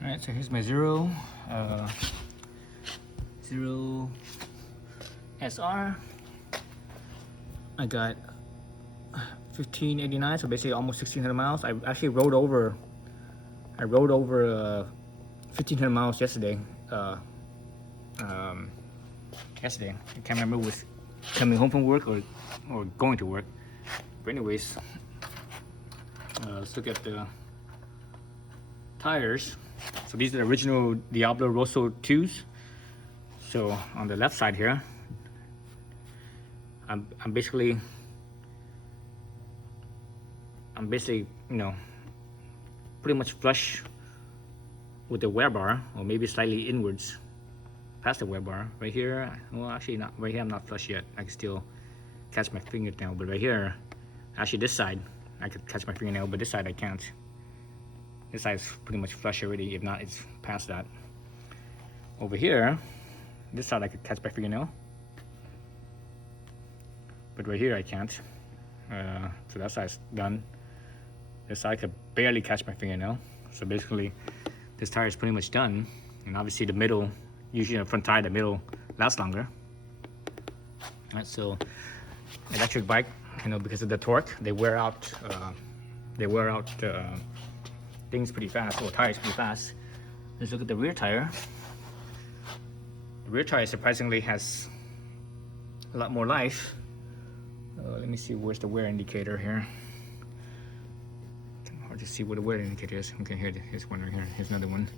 Alright, so here's my ZeroSR. I got 1589, so basically almost 1600 miles. I actually rode over 1500 miles yesterday. Yesterday, I can't remember with coming home from work or going to work. But anyways, let's look at the tires. So these are the original Diablo Rosso 2s. So on the left side here, I'm basically, you know, pretty much flush with the wear bar, or maybe slightly inwards past the wear bar. Right here, well, actually not right here. I'm not flush yet. I can still catch my fingernail, but right here, actually this side, I could catch my fingernail, but this side I can't. This side is pretty much flush already. If not, it's past that. Over here, this side I could catch my fingernail, but right here I can't. So that side's done. This side I could barely catch my fingernail. So basically, this tire is pretty much done. And obviously the middle, usually the front tire, the middle lasts longer. All right, so electric bike, you know, because of the torque, they wear out things pretty fast, or tires pretty fast. Let's look at the rear tire. The rear tire surprisingly has a lot more life. Let me see, where's the wear indicator here? Hard to see what the wear indicator is. Okay, here's one right here. Here's another one.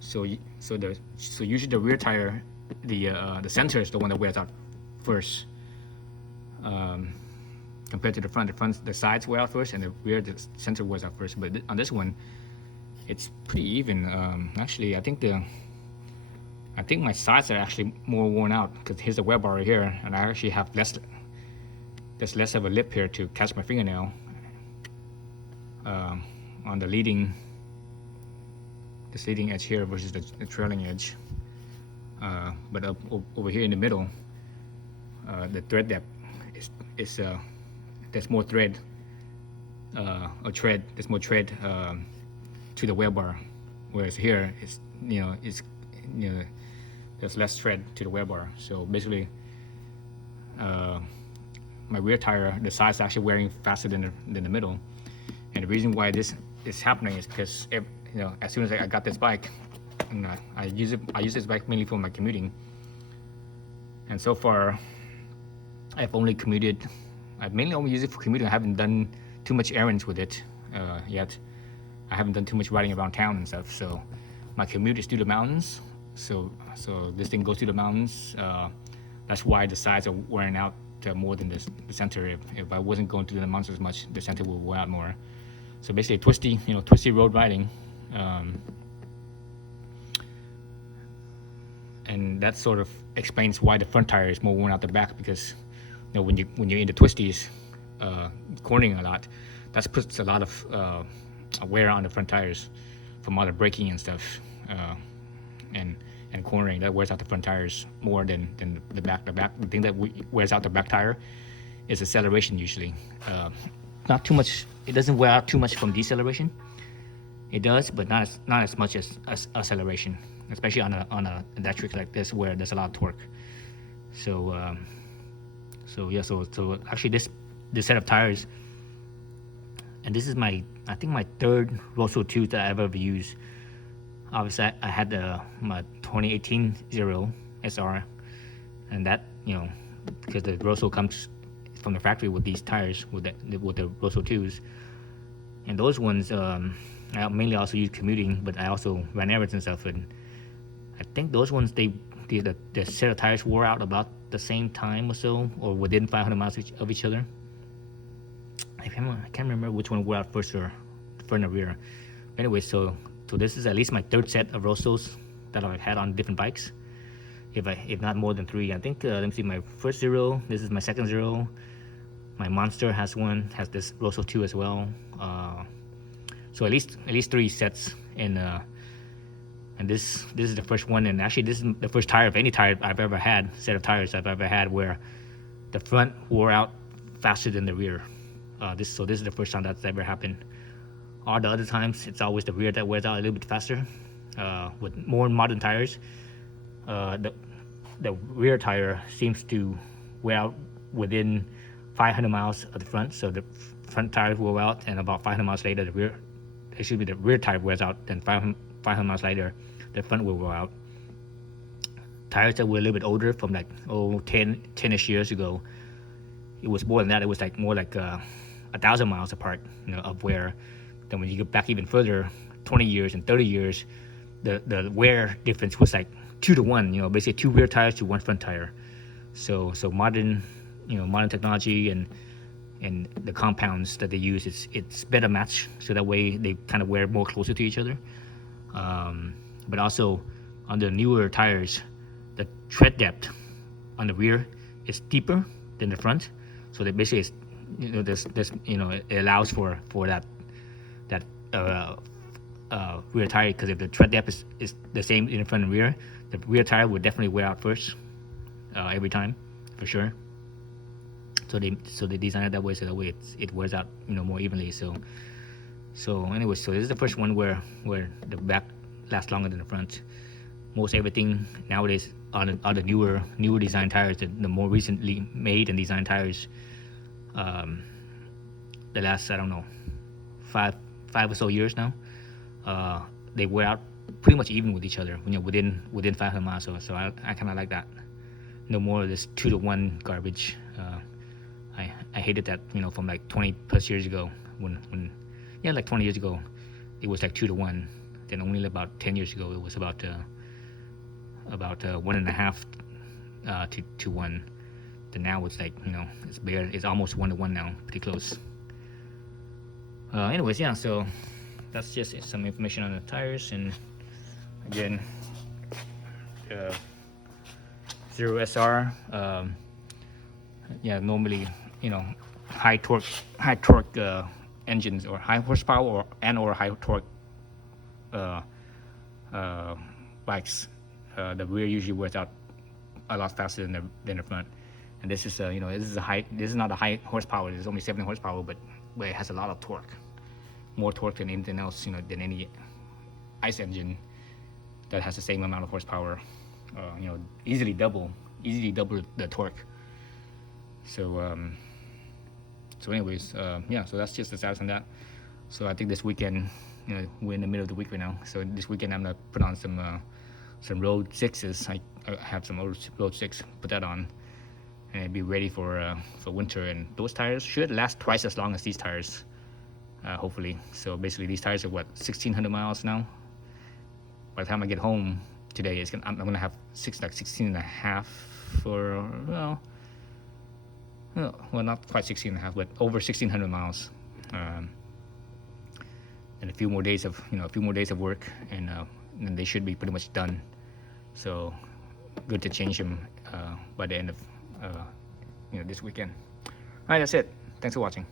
So usually the rear tire, the center is the one that wears out first. Compared to the front, the sides wear out first, and the rear, the center wears out first. But on this one, it's pretty even. Actually, I think my sides are actually more worn out, because here's the wear bar right here, and I actually have there's less of a lip here to catch my fingernail on the leading edge here versus the trailing edge. But over here in the middle, the thread depth is there's more thread there's more tread to the wear bar, whereas here it's there's less tread to the wear bar. So basically, my rear tire, the side's actually wearing faster than the middle. And the reason why this is happening is because as soon as I got this bike, and I use this bike mainly for my commuting. And so far, I've mainly only used it for commuting. I haven't done too much errands with it yet. I haven't done too much riding around town and stuff. So my commute is through the mountains. So this thing goes through the mountains. That's why the sides are wearing out more than the center. If I wasn't going through the mountains as much, the center will wear out more. So basically, twisty road riding, and that sort of explains why the front tire is more worn out the back, because when you're in the twisties, cornering a lot, that puts a lot of wear on the front tires from all the braking and stuff, and cornering. That wears out the front tires more than the back. The thing that wears out the back tire is acceleration usually. Not too much. It doesn't wear out too much from deceleration. It does, but not as much as acceleration, especially on a electric like this where there's a lot of torque. So actually this set of tires, and this is I think my third Rosso 2 that I ever used. Obviously, I had my 2018 ZeroSR, and that, because the Rosso comes from the factory with these tires, with the Rosso 2s, and those ones I mainly also use commuting, but I also ran errands and stuff. And I think those ones, the set of tires wore out about the same time or so, or within 500 miles of each other. I can't remember which one wore out first, or front or rear. But anyway, so this is at least my third set of Rossos that I've had on different bikes, if not more than three. I think let me see, my first Zero, this is my second Zero. My Monster has this Rosso 2 as well. So at least three sets, and this is the first one, and actually this is the first tire of any tire I've ever had, set of tires I've ever had, where the front wore out faster than the rear. This is the first time that's ever happened. All the other times, it's always the rear that wears out a little bit faster. with more modern tires, the rear tire seems to wear out within 500 miles of the front. So the front tire will wear out, and about 500 miles later, the rear tire wears out. Then 500 miles later, the front will wear out. Tires that were a little bit older, from like 10-ish years ago, it was more than that. It was like more like 1,000 miles apart, of wear. Then when you go back even further, 20 years and 30 years, the wear difference was like 2 to 1. Basically 2 rear tires to 1 front tire. So modern technology and the compounds that they use, it's better match, so that way they kind of wear more closer to each other. But also on the newer tires, the tread depth on the rear is deeper than the front, so that basically it allows for that rear tire, because if the tread depth is the same in the front and rear, the rear tire would definitely wear out first every time, for sure. So they designed it that way, so that way it wears out more evenly. So anyway, so this is the first one where the back lasts longer than the front. Most everything nowadays on the newer design tires, the more recently made and designed tires, the last, I don't know, five or so years now, they wear out pretty much even with each other, within 500 miles. So I kind of like that. No more of this 2 to 1 garbage. I hated that, from like 20 plus years ago, when like 20 years ago, it was like 2 to 1. Then only about 10 years ago, it was about 1.5 to 1. Then now it's like, it's almost 1 to 1 now, pretty close. Anyways, yeah, so that's just some information on the tires. And again, ZeroSR, normally, high torque engines, or high horsepower or high torque bikes, the rear usually wears out a lot faster than the front. And this is this is not a high horsepower. It's only 70 horsepower, but it has a lot of torque, more torque than anything else, than any ICE engine that has the same amount of horsepower. Easily double the torque. So anyways, so that's just the status on that. So I think this weekend, we're in the middle of the week right now. So this weekend I'm gonna put on some Road 6s. I have some old Road 6, put that on, and be ready for winter. And those tires should last twice as long as these tires, hopefully. So basically, these tires are 1,600 miles now. By the time I get home today, I'm gonna have 16 and a half, or well, not quite 16 and a half, but over 1,600 miles. And a few more days of work, and they should be pretty much done. So good to change them by the end of this weekend. All right, that's it. Thanks for watching.